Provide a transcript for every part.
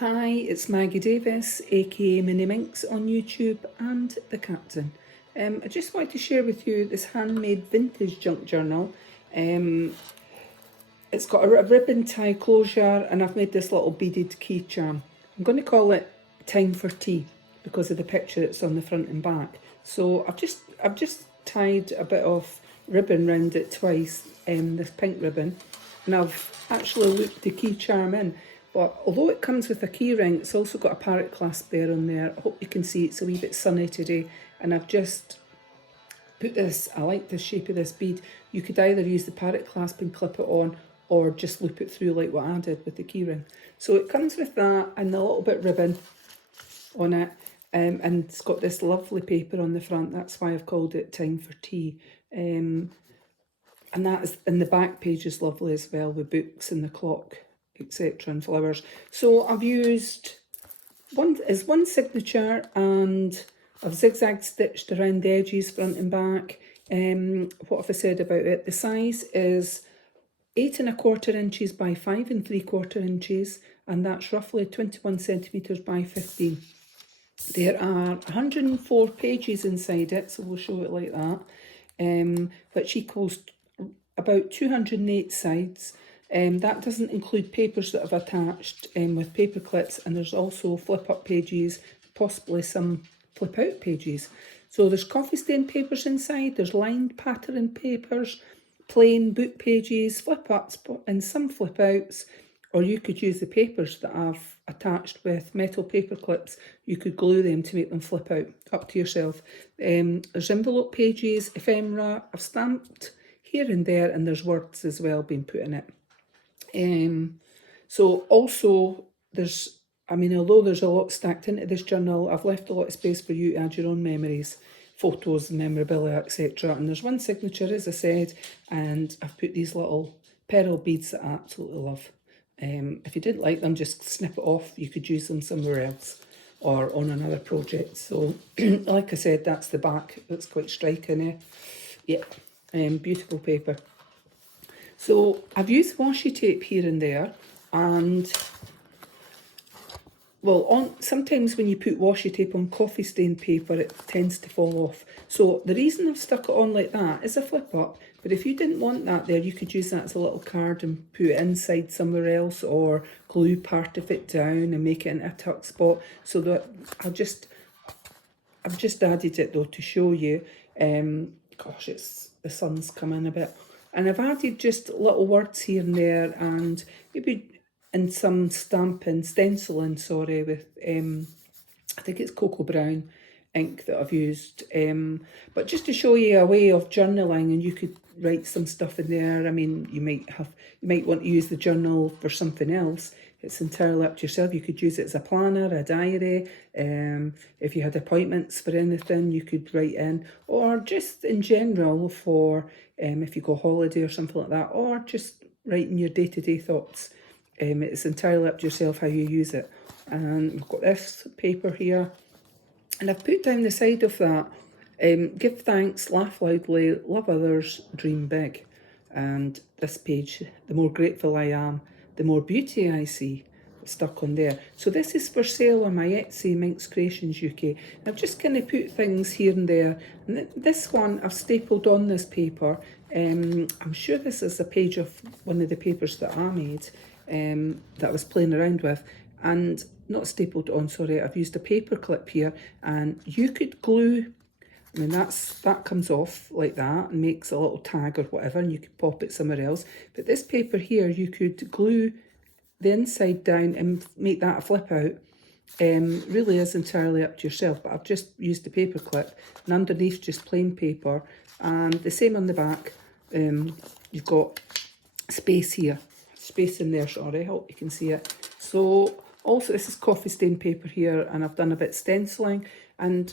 Hi, it's Maggie Davis, aka Mini Minx on YouTube and the Captain. I just wanted to share with you this handmade vintage junk journal. It's got a ribbon tie closure and I've made this little beaded key charm. I'm going to call it Time for Tea because of the picture that's on the front and back. So I've just tied a bit of ribbon round it twice, this pink ribbon, and I've actually looped the key charm in. But although it comes with a key ring, it's also got a parrot clasp there on there. I hope you can see it's a wee bit sunny today. And I've just put this, I like the shape of this bead. You could either use the parrot clasp and clip it on or just loop it through like what I did with the key ring. So it comes with that and a little bit ribbon on it. And it's got this lovely paper on the front. That's why I've called it Time for Tea. And that is, and the back page is lovely as well with books and the clock, etc. and flowers. So I've used one signature and I've zigzag stitched around the edges front and back. What have I said about it? The size is 8 1/4 inches by 5 3/4 inches, and that's roughly 21 centimetres by 15. There are 104 pages inside it, so we'll show it like that, which equals about 208 sides. That doesn't include papers that I've attached with paper clips, and there's also flip-up pages, possibly some flip-out pages. So there's coffee stain papers inside, there's lined pattern papers, plain book pages, flip-ups and some flip-outs, or you could use the papers that I've attached with metal paper clips. You could glue them to make them flip out, up to yourself. There's envelope pages, ephemera, I've stamped here and there, and there's words as well being put in it. So also there's, although there's a lot stacked into this journal, I've left a lot of space for you to add your own memories, photos, memorabilia, etc. And there's one signature, as I said, and I've put these little pearl beads that I absolutely love. If you didn't like them, just snip it off. You could use them somewhere else or on another project. So like I said, that's the back. That's quite striking. Yeah, beautiful paper. So I've used washi tape here and there, and well, sometimes when you put washi tape on coffee stain paper, it tends to fall off. So the reason I've stuck it on like that is a flip up, but if you didn't want that there, you could use that as a little card and put it inside somewhere else, or glue part of it down and make it into a tuck spot. So that I've just added it though to show you. Gosh, the sun's come in a bit. And I've added just little words here and there, and maybe in some stenciling, sorry, with, I think it's cocoa brown ink that I've used. But just to show you a way of journaling, and you could write some stuff in there. You might want to use the journal for something else. It's entirely up to yourself. You could use it as a planner, a diary. If you had appointments for anything, you could write in, or just in general for if you go holiday or something like that, or just writing your day-to-day thoughts. It's entirely up to yourself how you use it. And we've got this paper here, and I've put down the side of that, give thanks, laugh loudly, love others, dream big. And this page, the more grateful I am, the more beauty I see, stuck on there. So this is for sale on my Etsy, MinxCreationsUK. I've just kind of put things here and there. And this one I've stapled on this paper. I'm sure this is a page of one of the papers that I made, that I was playing around with. And not stapled on, sorry, I've used a paper clip here, and you could glue, that comes off like that and makes a little tag or whatever, and you could pop it somewhere else. But this paper here, you could glue the inside down and make that a flip out. Really is entirely up to yourself, but I've just used the paper clip, and underneath just plain paper, and the same on the back. You've got space here, space in there, sorry, I hope you can see it. So also this is coffee stain paper here, and I've done a bit stenciling, and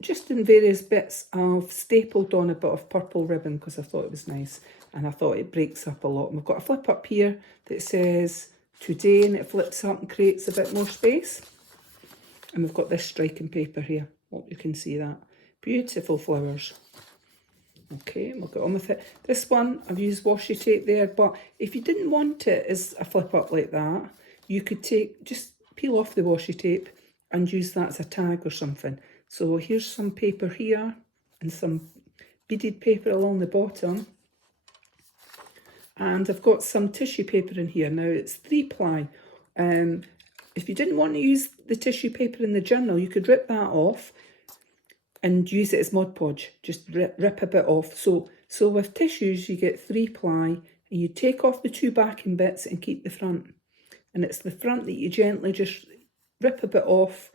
just in various bits I've stapled on a bit of purple ribbon because I thought it was nice, and I thought it breaks up a lot. And we've got a flip up here that says today, and it flips up and creates a bit more space. And we've got this striking paper here, hope you can see that. Beautiful flowers. Okay, we'll get on with it. This one, I've used washi tape there, but if you didn't want it as a flip up like that, you could take just peel off the washi tape and use that as a tag or something. So here's some paper here and some beaded paper along the bottom. And I've got some tissue paper in here. Now it's 3-ply. If you didn't want to use the tissue paper in the journal, you could rip that off and use it as Mod Podge. Just rip a bit off. So with tissues, you get 3-ply, and you take off the 2 backing bits and keep the front. And it's the front that you gently just rip a bit off.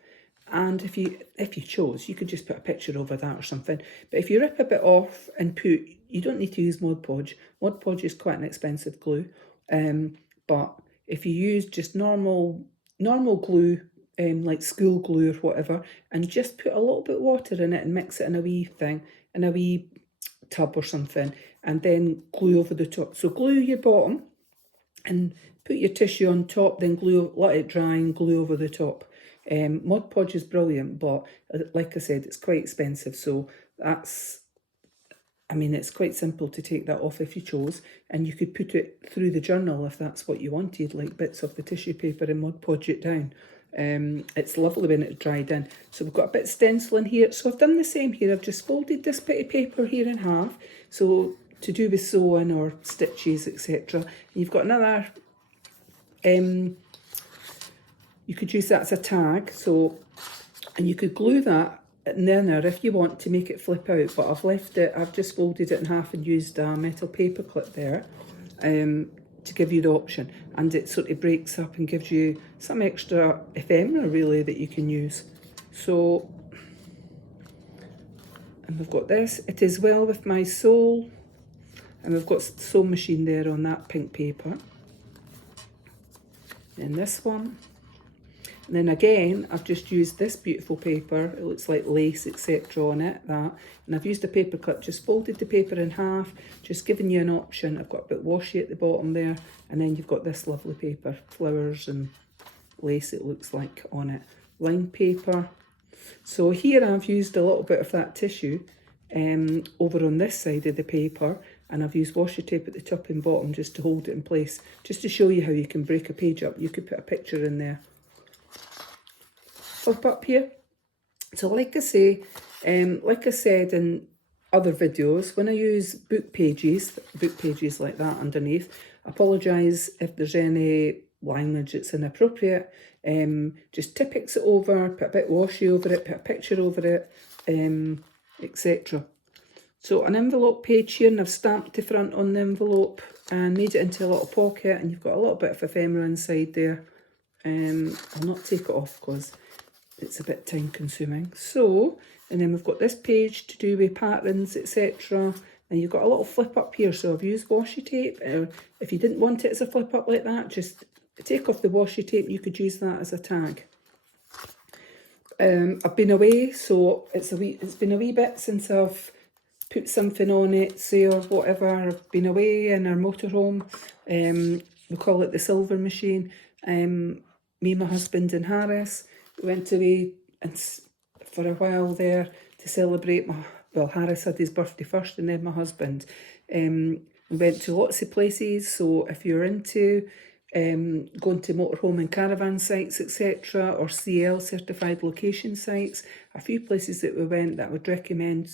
And if you chose, you could just put a picture over that or something. But if you rip a bit off and you don't need to use Mod Podge. Mod Podge is quite an expensive glue. But if you use just normal glue, like school glue or whatever, and just put a little bit of water in it and mix it in a wee tub or something, and then glue over the top. So glue your bottom and put your tissue on top, then let it dry and glue over the top. Mod Podge is brilliant, but like I said, it's quite expensive. So it's quite simple to take that off if you chose, and you could put it through the journal if that's what you wanted, like bits of the tissue paper and Mod Podge it down. It's lovely when it's dried in. So we've got a bit of stenciling here. So I've done the same here. I've just folded this bit of paper here in half, so to do with sewing or stitches, etc. You've got another, you could use that as a tag, and you could glue that in there if you want to make it flip out, but I've just folded it in half and used a metal paper clip there to give you the option, and it sort of breaks up and gives you some extra ephemera really that you can use. So, and we've got this, it is well with my soul, and we've got sewing machine there on that pink paper. And this one. And then again, I've just used this beautiful paper. It looks like lace, etc. on it, and I've used a paper clip, just folded the paper in half, just giving you an option. I've got a bit of washi at the bottom there, and then you've got this lovely paper, flowers and lace it looks like on it. Lined paper. So here I've used a little bit of that tissue over on this side of the paper, and I've used washi tape at the top and bottom just to hold it in place, just to show you how you can break a page up. You could put a picture in there. Up here. So like I said in other videos, when I use book pages like that underneath, I apologise if there's any language that's inappropriate. Just Tipp-Ex it over, put a bit of washi over it, put a picture over it, etc. So an envelope page here, and I've stamped the front on the envelope and made it into a little pocket, and you've got a little bit of ephemera inside there. I'll not take it off because it's a bit time consuming. So, and then we've got this page to do with patterns, etc. And you've got a little flip up here. So I've used washi tape. If you didn't want it as a flip up like that, just take off the washi tape. You could use that as a tag. I've been away, so it's been a wee bit since I've put something on it, say, or whatever. I've been away in our motorhome. We call it the silver machine. Me, my husband and Harris went away for a while there to celebrate Harris had his birthday first, and then my husband. We went to lots of places, so if you're into going to motorhome and caravan sites, etc., or CL certified location sites, a few places that we went that I would recommend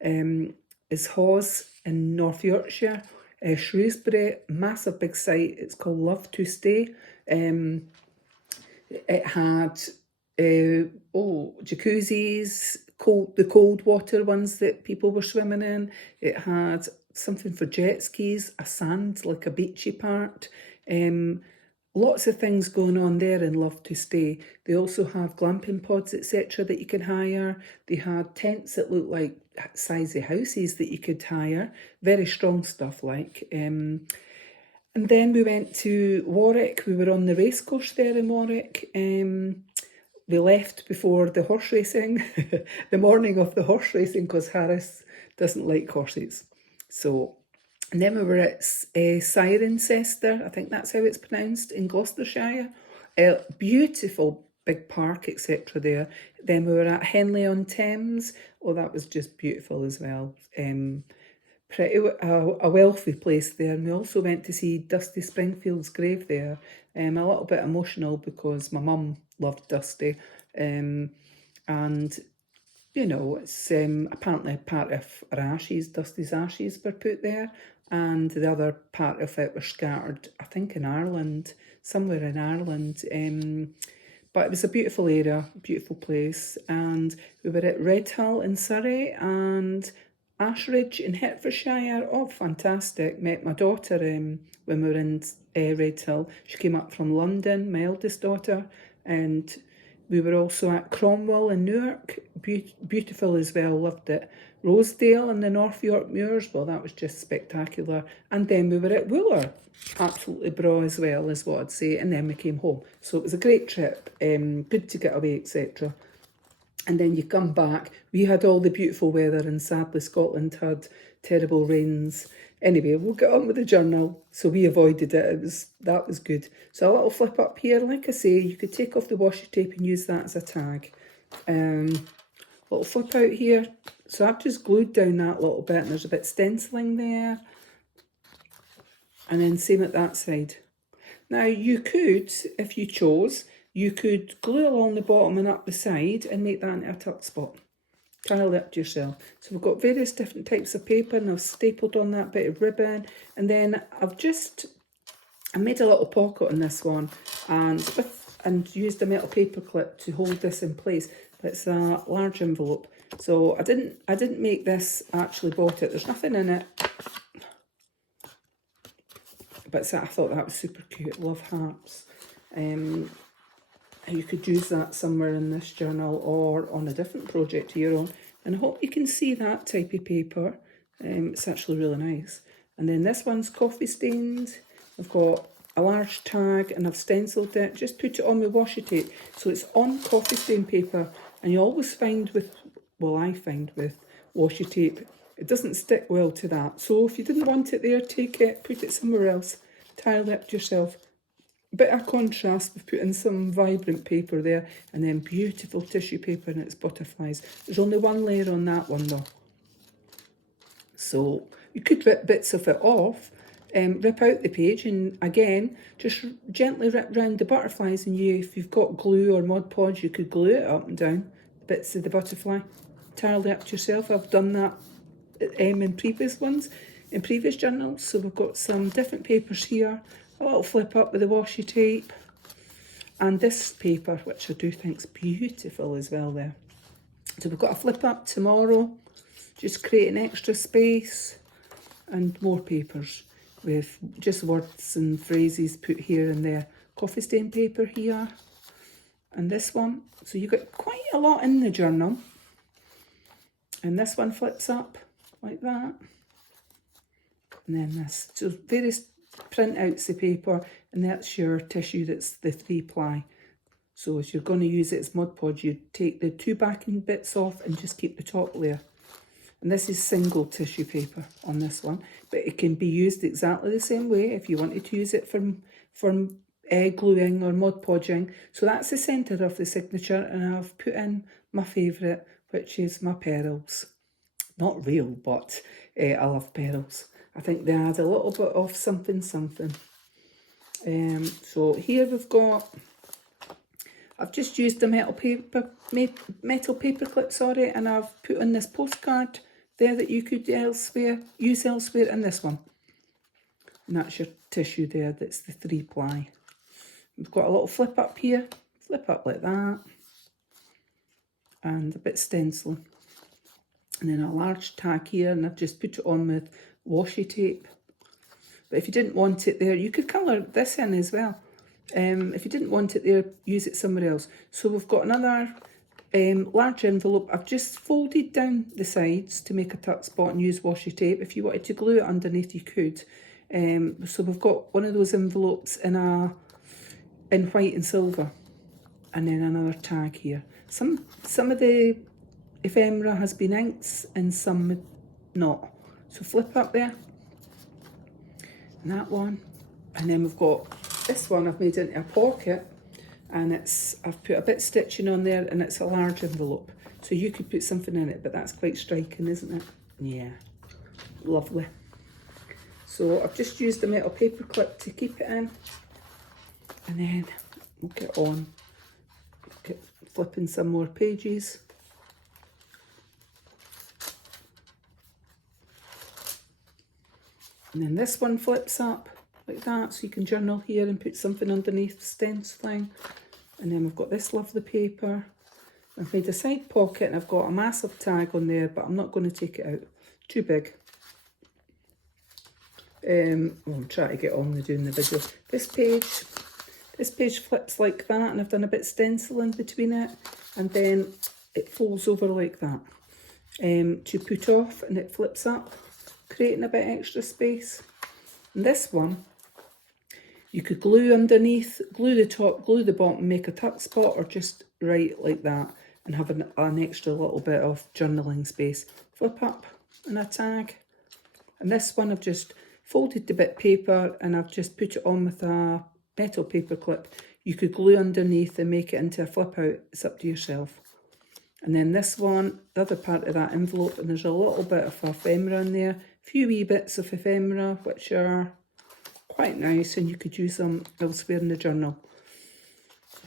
is Hawes in North Yorkshire, Shrewsbury, massive big site, it's called Love to Stay. It had jacuzzis, the cold water ones that people were swimming in. It had something for jet skis, a sand, like a beachy part. Lots of things going on there in Love to Stay. They also have glamping pods, etc. that you can hire. They had tents that look like size of houses that you could hire. Very strong stuff like. And then we went to Warwick. We were on the racecourse there in Warwick. We left before the horse racing, the morning of the horse racing, because Harris doesn't like horses. So, and then we were at Cirencester, I think that's how it's pronounced, in Gloucestershire. Beautiful big park, etc. there. Then we were at Henley-on-Thames. Oh, that was just beautiful as well. Pretty a wealthy place there. And we also went to see Dusty Springfield's grave there. A little bit emotional because my mum loved Dusty. And, you know, it's apparently part of our ashes, Dusty's ashes were put there, and the other part of it were scattered, I think in Ireland, somewhere in Ireland. But it was a beautiful area, beautiful place, and we were at Redhill in Surrey and Ashridge in Hertfordshire. Oh, fantastic. Met my daughter when we were in Redhill. She came up from London, my eldest daughter, and we were also at Cromwell in Newark. Beautiful as well, loved it. Rosedale in the North York Moors, well, that was just spectacular. And then we were at Wooler, absolutely braw as well, is what I'd say. And then we came home. So it was a great trip, good to get away, etc. And then you come back, we had all the beautiful weather, and sadly Scotland had terrible rains. Anyway, we'll get on with the journal. So we avoided it. That was good. So a little flip up here, like I say, you could take off the washi tape and use that as a tag. Little flip out here. So I've just glued down that little bit, and there's a bit stenciling there. And then same at that side. Now you could, if you chose, you could glue along the bottom and up the side and make that into a tuck spot. Entirely up to yourself. So we've got various different types of paper, and I've stapled on that bit of ribbon, and then I made a little pocket on this one, and used a metal paper clip to hold this in place. But it's a large envelope, so I didn't make this. I actually bought it. There's nothing in it, but I thought that was super cute. Love hearts. You could use that somewhere in this journal or on a different project of your own. And I hope you can see that type of paper. It's actually really nice. And then this one's coffee stained. I've got a large tag and I've stenciled it. Just put it on with washi tape. So it's on coffee stain paper. And you always find I find with washi tape, it doesn't stick well to that. So if you didn't want it there, take it, put it somewhere else. Tile it yourself. Bit of contrast with putting some vibrant paper there, and then beautiful tissue paper and its butterflies. There's only one layer on that one though. So you could rip bits of it off, rip out the page, and again, just gently rip round the butterflies, and if you've got glue or Mod Podge, you could glue it up and down, bits of the butterfly. Entirely up to yourself. I've done that in previous ones, in previous journals. So we've got some different papers here. A little flip up with the washi tape, and this paper, which I do think's beautiful as well there. So we've got a flip up tomorrow, just creating extra space, and more papers with just words and phrases put here and there. Coffee stain paper here, and this one. So you've got quite a lot in the journal. And this one flips up like that. And then this, so various printouts of paper, and that's your tissue, that's the 3-ply. So if you're going to use it as Mod Podge, you take the 2 backing bits off and just keep the top layer. And this is single tissue paper on this one, but it can be used exactly the same way if you wanted to use it for gluing or Mod Podging. So that's the centre of the signature, and I've put in my favourite, which is my pearls. Not real, but I love pearls. I think they add a little bit of something. So here we've got, I've just used a metal paper clip, sorry, and I've put on this postcard there that you could use elsewhere in this one. And that's your tissue there, that's the 3-ply. We've got a little flip up here, flip up like that, and a bit stenciling. And then a large tag here, and I've just put it on with washi tape. But if you didn't want it there, you could colour this in as well. If you didn't want it there, use it somewhere else. So we've got another large envelope. I've just folded down the sides to make a tuck spot and use washi tape. If you wanted to glue it underneath, you could. So we've got one of those envelopes in white and silver, and then another tag here. Some of the ephemera has been inked and some not. So flip up there, and that one, and then we've got this one I've made into a pocket, and I've put a bit of stitching on there, and it's a large envelope. So you could put something in it, but that's quite striking, isn't it? Yeah, lovely. So I've just used a metal paper clip to keep it in, and then we'll get on flipping some more pages. And then this one flips up like that, so you can journal here and put something underneath stenciling. And then we've got this lovely paper. I've made a side pocket and I've got a massive tag on there, but I'm not going to take it out. Too big. I'll try to get on with doing the video. This page flips like that, and I've done a bit stenciling between it, and then it folds over like that to put off, and it flips up, creating a bit extra space. And this one, you could glue underneath, glue the top, glue the bottom, make a tuck spot, or just write like that and have an extra little bit of journaling space. Flip up and a tag. And this one I've just folded the bit paper and I've just put it on with a metal paper clip. You could glue underneath and make it into a flip out. It's up to yourself. And then this one, the other part of that envelope, and there's a little bit of ephemera in there. A few wee bits of ephemera, which are quite nice, and you could use them elsewhere in the journal.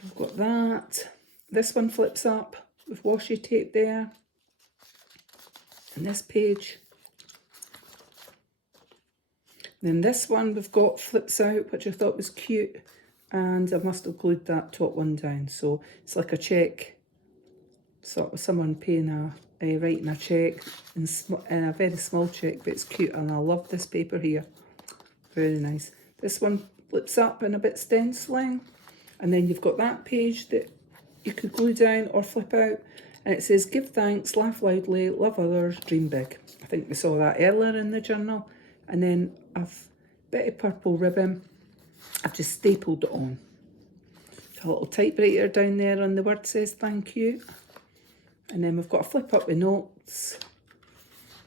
I've got that. This one flips up with washi tape there. And this page. Then this one we've got flips out, which I thought was cute, and I must have glued that top one down. So it's like a check, sort of someone paying writing a check, in a very small check, but it's cute, and I love this paper here. Very nice. This one flips up in a bit stenciling, and then you've got that page that you could glue down or flip out, and it says, give thanks, laugh loudly, love others, dream big. I think we saw that earlier in the journal. And then I've bit of purple ribbon, I've just stapled it on. A little typewriter down there and the word says thank you. And then we've got a flip up with notes,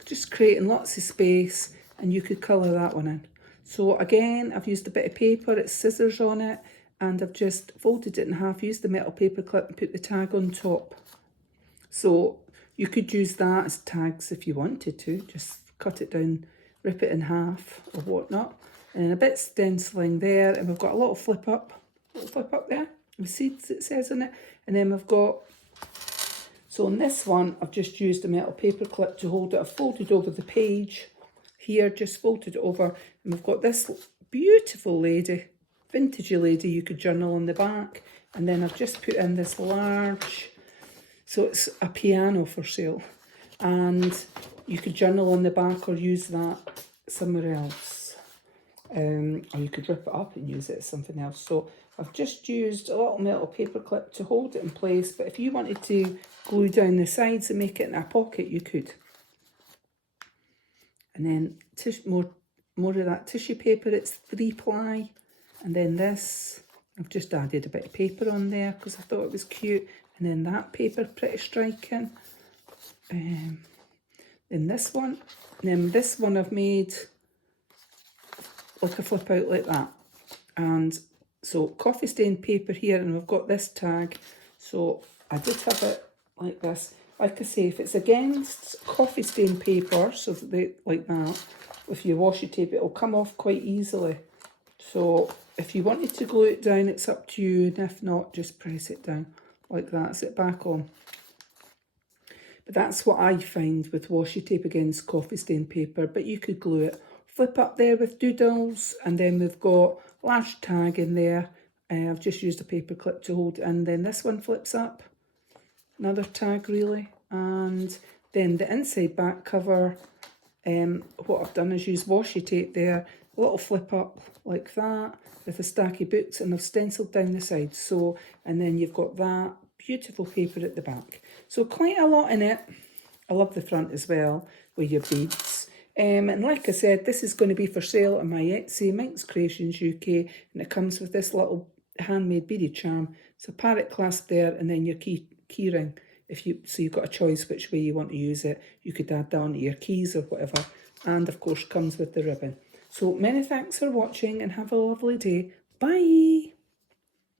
just creating lots of space, and you could colour that one in. So again, I've used a bit of paper, it's scissors on it, and I've just folded it in half, used the metal paper clip and put the tag on top. So you could use that as tags if you wanted to, just cut it down, rip it in half or whatnot, and a bit stenciling there, and we've got a little flip up there with seeds, it says in it. And then we've got, so on this one I've just used a metal paper clip to hold it. I've folded over the page here, just folded it over, and we've got this beautiful lady, vintagey lady you could journal on the back. And then I've just put in this large, so it's a piano for sale, and you could journal on the back or use that somewhere else. Or you could rip it up and use it as something else. So I've just used a little metal paper clip to hold it in place, but if you wanted to glue down the sides and make it in a pocket, you could. And then more of that tissue paper, it's 3 ply. And then this, I've just added a bit of paper on there because I thought it was cute. And then that paper, pretty striking. Then this one, and then this one I've made like a flip out like that. And so coffee stained paper here, and we've got this tag. So I did have it like this. Like I say, if it's against coffee stained paper, so that they, like that, with your washi tape, it'll come off quite easily. So if you wanted to glue it down, it's up to you, and if not, just press it down like that, sit back on. But that's what I find with washi tape against coffee stained paper, but you could glue it. Flip up there with doodles, and then we've got large tag in there. I've just used a paper clip to hold, and then this one flips up. Another tag really. And then the inside back cover, what I've done is use washi tape there, a little flip up like that with a stack of books, and I've stenciled down the sides. So, and then you've got that beautiful paper at the back. So quite a lot in it. I love the front as well with your beads. And like I said, this is going to be for sale on my Etsy, MinxCreationsUK, and it comes with this little handmade beaded charm. It's a parrot clasp there, and then your key ring. So you've got a choice which way you want to use it. You could add that onto your keys or whatever. And of course comes with the ribbon. So many thanks for watching, and have a lovely day. Bye!